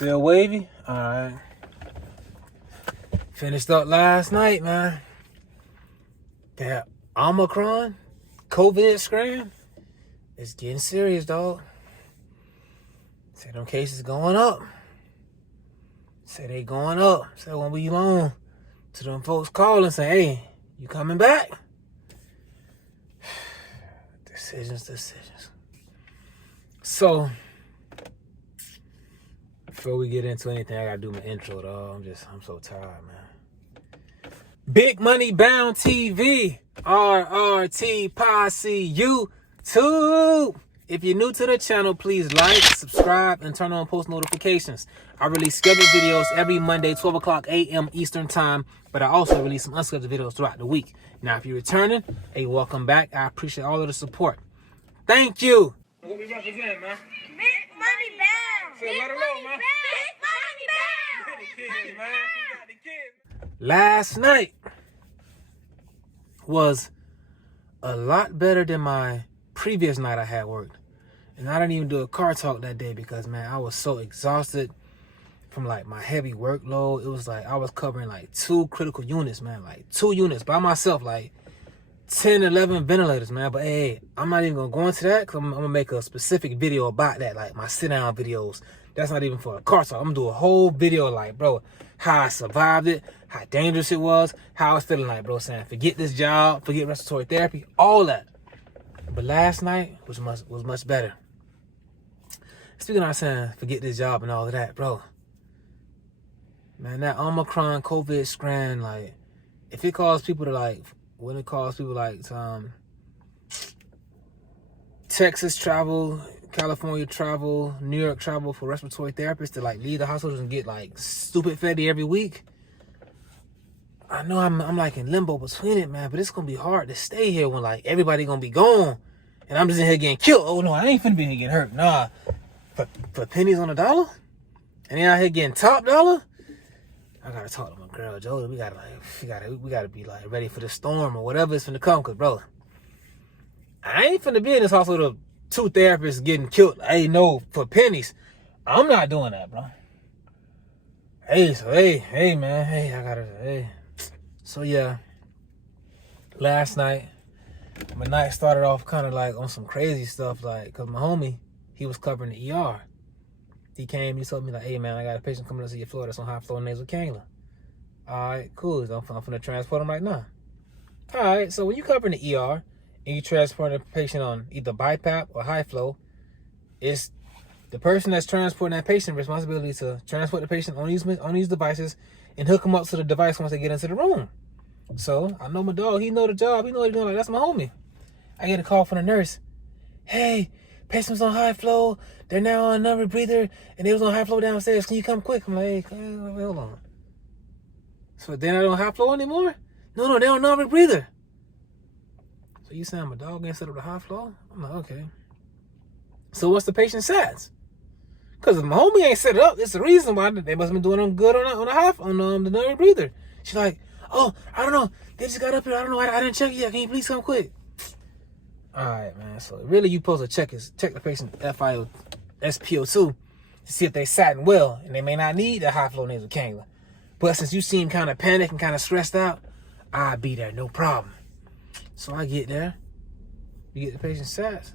Still wavy? Alright. Finished up last night, man. That Omicron COVID strain is getting serious, dog. Say them cases going up. Say they going up. Say when we on to them folks calling say, hey, you coming back? Decisions. So before we get into anything, I gotta do my intro, dog. I'm so tired, man. Big Money Bound TV, RRT Posse YouTube. If you're new to the channel, please like, subscribe, and turn on post notifications. I release scheduled videos every Monday, 12 o'clock a.m. Eastern time, but I also release some unscheduled videos throughout the week. Now, if you're returning, hey, welcome back. I appreciate all of the support. Thank you. What we represent, man? Big Money Bound. Big Money Bound. Big Money Bound. Last night was a lot better than my previous night I had worked. And I didn't even do a car talk that day because, man, I was so exhausted from, like, my heavy workload. It was like I was covering, like, 2 critical units, man. Like, 2 units by myself, like 10, 11 ventilators, man. But, hey, I'm not even going to go into that because I'm going to make a specific video about that, like my sit-down videos. That's not even for a car talk. I'm going to do a whole video, like, bro, how I survived it, how dangerous it was, how I was feeling like, bro, saying, forget this job, forget respiratory therapy, all that. But last night was much better. Speaking of saying, forget this job and all of that, bro. Man, that Omicron COVID strain, like, if it caused people to, like, when it caused people, like, to, Texas travel, California travel, New York travel for respiratory therapists to, like, leave the hospitals and get, like, stupid fetty every week. I know I'm like in limbo between it, man, but it's gonna be hard to stay here when, like, everybody gonna be gone and I'm just in here getting killed. Oh no, I ain't finna be here getting hurt. Nah, for pennies on the dollar, and then out here getting top dollar. I gotta talk to my girl Jody. We gotta be like ready for the storm or whatever is finna come. Cause bro, I ain't finna be in this hospital with 2 therapists getting killed. Hey, no, for pennies. I'm not doing that, bro. Hey, so hey, man, hey. So yeah, last night, my night started off kind of like on some crazy stuff, like, cause my homie, he was covering the ER. He came, he told me like, hey man, I got a patient coming to see your floor that's on high flow nasal cannula. All right, cool. I'm finna transport him right now. All right, so when you covering the ER and you transport a patient on either BiPAP or high flow, it's the person that's transporting that patient responsibility to transport the patient on these devices and hook them up to the device once they get into the room. So I know my dog, he know the job, he know what he's doing. Like, that's my homie. I get a call from the nurse. Hey, patient's on high flow. They're now on another breather, and they was on high flow downstairs. Can you come quick? I'm like, hey, hold on. So they're not on high flow anymore? No, they're on another breather. So you saying my dog ain't set up the high flow? I'm like, okay. So what's the patient's stats? Because if my homie ain't set it up, it's the reason why they must have been doing them good on the another breather. She's like, oh, I don't know. They just got up here. I don't know. I didn't check it yet. Can you please come quick? All right, man. So really, you supposed to check the patient SpO2 to see if they satting well, and they may not need a high flow nasal cannula. But since you seem kind of panicked and kind of stressed out, I'll be there, no problem. So I get there. You get the patient's sats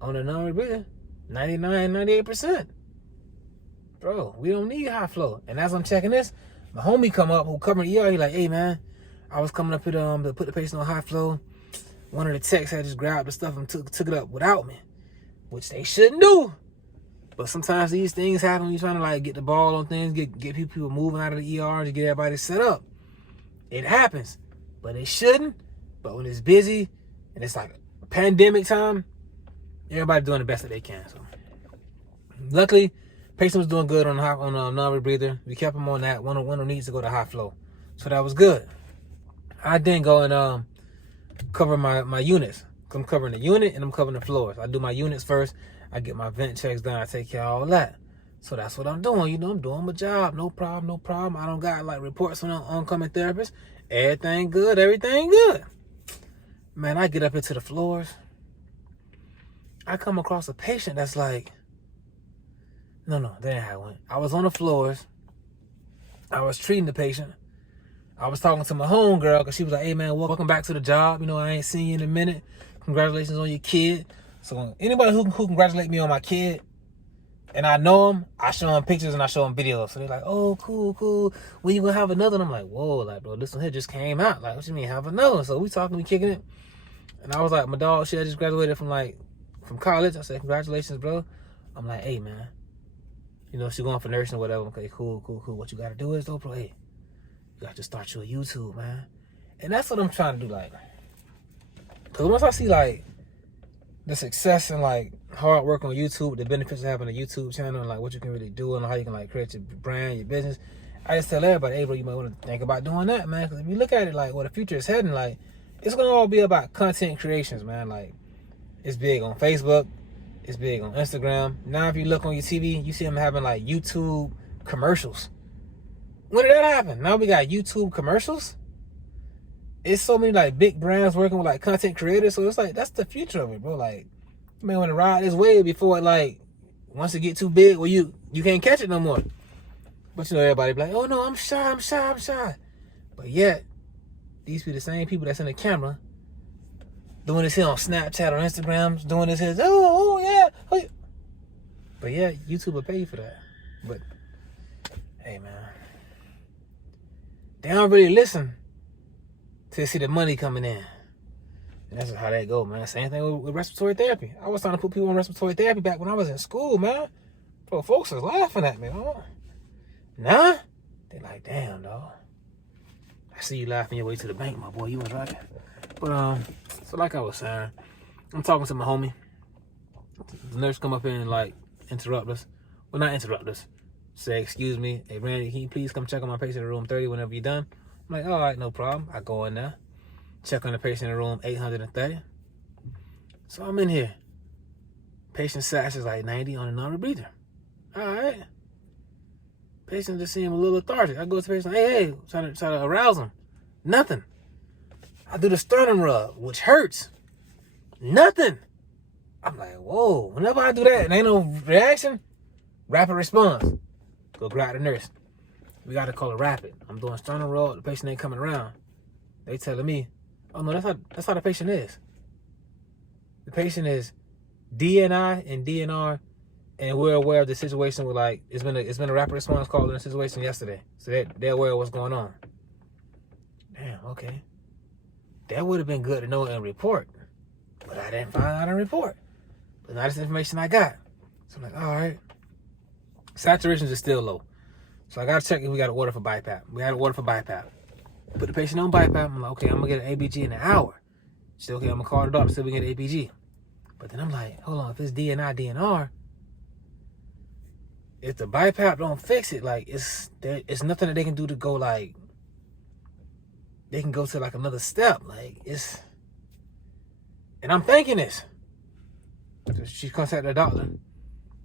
on the non-breather, 99, 98%. Bro, we don't need high flow. And as I'm checking this, my homie come up who covering ER. He like, hey man, I was coming up here to put the patient on high flow. One of the techs had just grabbed the stuff and took it up without me, which they shouldn't do. But sometimes these things happen when you're trying to like get the ball on things, get people moving out of the ER to get everybody set up. It happens, but it shouldn't. But when it's busy and it's like a pandemic time, everybody doing the best that they can. So luckily, patient was doing good on a non-rebreather. We kept him on that. One of them needs to go to high flow, so that was good. I then go and cover my units. I'm covering the unit and I'm covering the floors. I do my units first. I get my vent checks done. I take care of all that. So that's what I'm doing. You know, I'm doing my job. No problem. I don't got like reports from oncoming therapists. Everything good. Man, I get up into the floors. I come across a patient that's like No, that ain't how it went. I was on the floors. I was treating the patient. I was talking to my homegirl because she was like, hey, man, welcome back to the job. You know, I ain't seen you in a minute. Congratulations on your kid. So anybody who congratulate me on my kid, and I know them, I show them pictures and I show them videos. So they're like, oh, cool. When you gonna have another? And I'm like, whoa, like, bro, this one here just came out. Like, what you mean have another one? So we talking, we kicking it. And I was like, my dog, she had just graduated from college. I said, congratulations, bro. I'm like, hey, man. You know, she going for nursing or whatever. Okay, cool. What you gotta do is, though, bro, hey, you got to start your YouTube, man. And that's what I'm trying to do, like, because once I see, like, the success and, like, hard work on YouTube, the benefits of having a YouTube channel, and, like, what you can really do and how you can, like, create your brand, your business, I just tell everybody, hey, bro, you might want to think about doing that, man. Because if you look at it, like, where the future is heading, like, it's going to all be about content creations, man. Like, it's big on Facebook. It's big on Instagram. Now, if you look on your TV, you see them having, like, YouTube commercials. When did that happen? Now we got YouTube commercials. It's so many, like, big brands working with, like, content creators. So it's like, that's the future of it, bro. Like, you may want to ride this wave before it, like, once it get too big, well, you can't catch it no more. But, you know, everybody be like, oh, no, I'm shy. But yet, these be the same people that's in the camera doing this here on Snapchat or Instagram, doing this here, oh yeah. But yeah, YouTube will pay you for that. But, hey, man. They don't really listen to see the money coming in. And that's how that go, man. Same thing with respiratory therapy. I was trying to put people on respiratory therapy back when I was in school, man. Bro, folks was laughing at me. Oh. Nah? They like, damn, dog. I see you laughing your way to the bank, my boy. You was right. But, so like I was saying, I'm talking to my homie. The nurse come up in and, like, interrupt us. Well, not interrupt us. Say, excuse me. Hey, Randy, can you please come check on my patient in room 30 whenever you're done? I'm like, all right, no problem. I go in there. Check on the patient in room 830. So I'm in here. Patient SATS is like 90 on a non-rebreather. All right. Patient just seem a little lethargic. I go to the patient, hey, try to arouse him. Nothing. I do the sternum rub, which hurts. Nothing. I'm like, whoa. Whenever I do that and ain't no reaction, rapid response. Go grab the nurse. We got to call it rapid. I'm doing sternum rub. The patient ain't coming around. They telling me, oh, no, that's how the patient is. The patient is DNI and DNR, and we're aware of the situation with, like, it's been a rapid response call in a situation yesterday. So they're aware of what's going on. Damn, okay. That would have been good to know in a report. But I didn't find out in a report. But now that's the information I got. So I'm like, all right. Saturations are still low. So I got to check if we got an order for BiPAP. We had an order for BiPAP. Put the patient on BiPAP. I'm like, okay, I'm going to get an ABG in an hour. She said, okay, I'm going to call the doctor. Still we get an ABG. But then I'm like, hold on. If it's DNI, DNR, if the BiPAP don't fix it, like, it's nothing that they can do to go, like, they can go to, like, another step. Like, it's, and I'm thinking this. She contacted the doctor.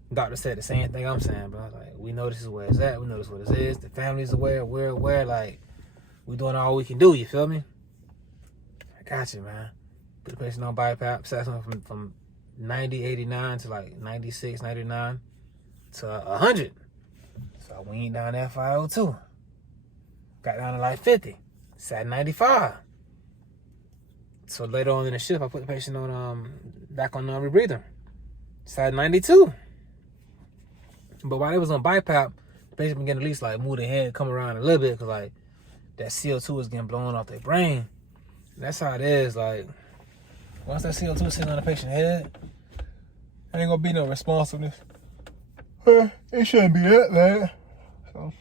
The doctor said the same thing I'm saying, bro. Like, we know this is where it's at. We know this is what it is. The family's aware. We're aware. Like, we doing all we can do. You feel me? I got you, man. Put the patient on BiPAP. Set something from 90, 89 to, like, 96, 99 to 100. So we ain't down there 502. Got down to, like, 50. Sat 95. So later on in the shift, I put the patient on back on non-rebreather. Sat 92. But while they was on BiPAP, the patient began to at least, like, move their head, come around a little bit, because, like, that CO2 was getting blown off their brain. And that's how it is. Like, once that CO2 sitting on the patient's head, there ain't gonna be no responsiveness. It shouldn't be that bad. So,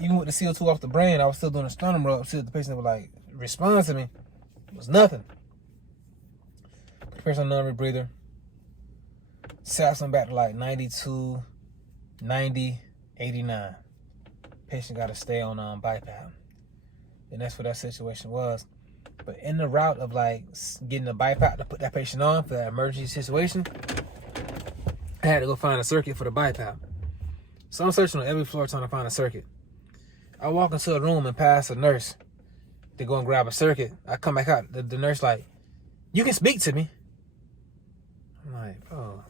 even with the CO2 off the brain, I was still doing a sternum rub. See if the patient would, like, respond to me. It was nothing. Put the patient on non-rebreather. Sat them back to, like, 92, 90, 89. Patient got to stay on BiPAP. And that's what that situation was. But in the route of, like, getting the BiPAP to put that patient on for that emergency situation, I had to go find a circuit for the BiPAP. So I'm searching on every floor trying to find a circuit. I walk into a room and pass a nurse to go and grab a circuit. I come back out. The nurse like, you can speak to me. I'm like, oh,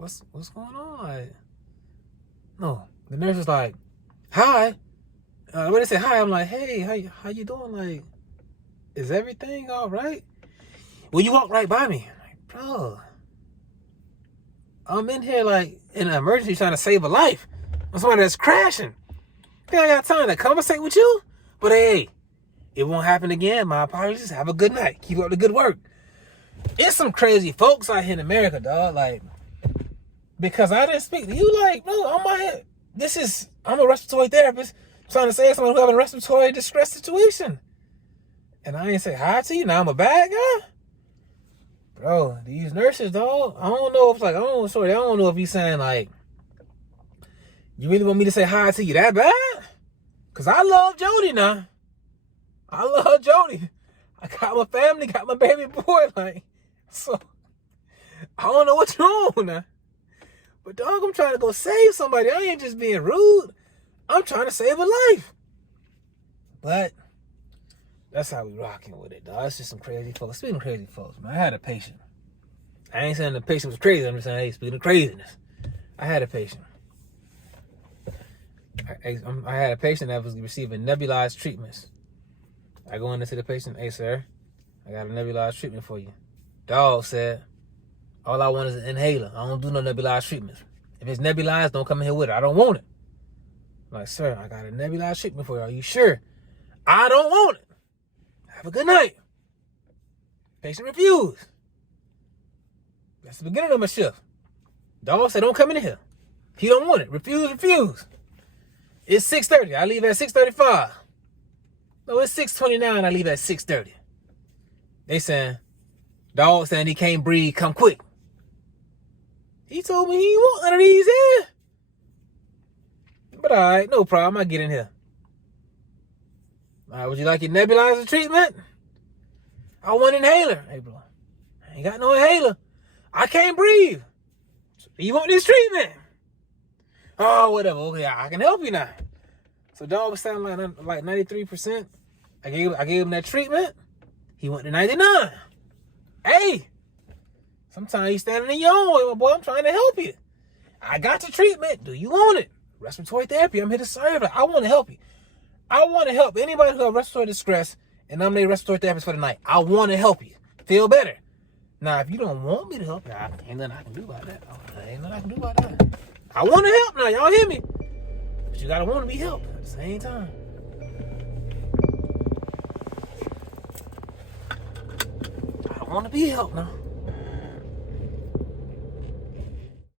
what's going on? Like, no. The nurse is like, hi. When they say hi, I'm like, hey, how you doing? Like, is everything all right? Well, you walk right by me. I'm like, bro, I'm in here like in an emergency trying to save a life. I'm somebody that's crashing. I think I got time to conversate with you? But hey, it won't happen again. My apologies. Have a good night. Keep up the good work. It's some crazy folks out here in America, dog. Like, because I didn't speak to you, like, bro, I'm a respiratory therapist trying to save someone who having a respiratory distress situation. And I ain't say hi to you. Now I'm a bad guy? Bro, these nurses, dog, I don't know if you saying, like, you really want me to say hi to you that bad? Because I love Jody now. I love Jody. I got my family, got my baby boy, like, so I don't know what's wrong now. But dog, I'm trying to go save somebody. I ain't just being rude. I'm trying to save a life. But that's how we rocking with it, dog. It's just some crazy folks. Speaking of crazy folks, man, I had a patient. I ain't saying the patient was crazy. I'm just saying, hey, speaking of craziness, I had a patient. I had a patient that was receiving nebulized treatments. I go in to see the patient, hey, sir, I got a nebulized treatment for you. Dog said, all I want is an inhaler. I don't do no nebulized treatments. If it's nebulized, don't come in here with it. I don't want it. I'm like, sir, I got a nebulized treatment for you. Are you sure? I don't want it. Have a good night. Patient refused. That's the beginning of my shift. Dog said, don't come in here. He don't want it. Refuse. It's 6:30. I leave at 6:35. No, it's 6:29. I leave at 6:30. They saying, dog saying he can't breathe. Come quick. He told me he ain't want none of these here. But all right, no problem. I get in here. All right, would you like your nebulizer treatment? I want an inhaler. Hey, bro, I ain't got no inhaler. I can't breathe. You want this treatment? Oh, whatever. Okay, I can help you now. So dog was sounding like 93%. I gave him that treatment. He went to 99. Hey, sometimes you standing in your own way, my boy. I'm trying to help you. I got the treatment. Do you want it? Respiratory therapy. I'm here to serve. I want to help you. I want to help anybody who has respiratory distress, and I'm their respiratory therapist for the night. I want to help you. Feel better. Now, if you don't want me to help you, ain't nothing I can do about that. Ain't nothing I can do about that. I want to help now. Y'all hear me? But you got to want to be helped at the same time. I want to be helped now.